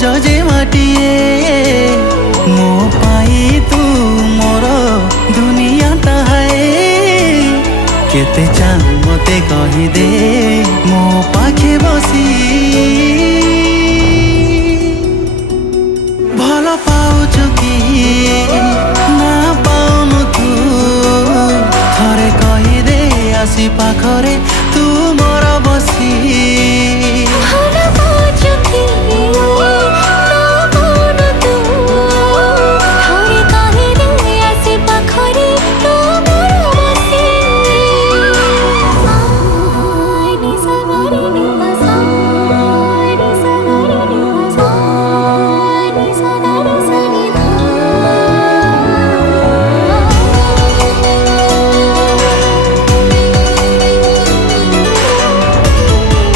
सहज जे माटिए मो पाई तू मोर दुनिया है केते चाह मते कही दे मो पाखे बसी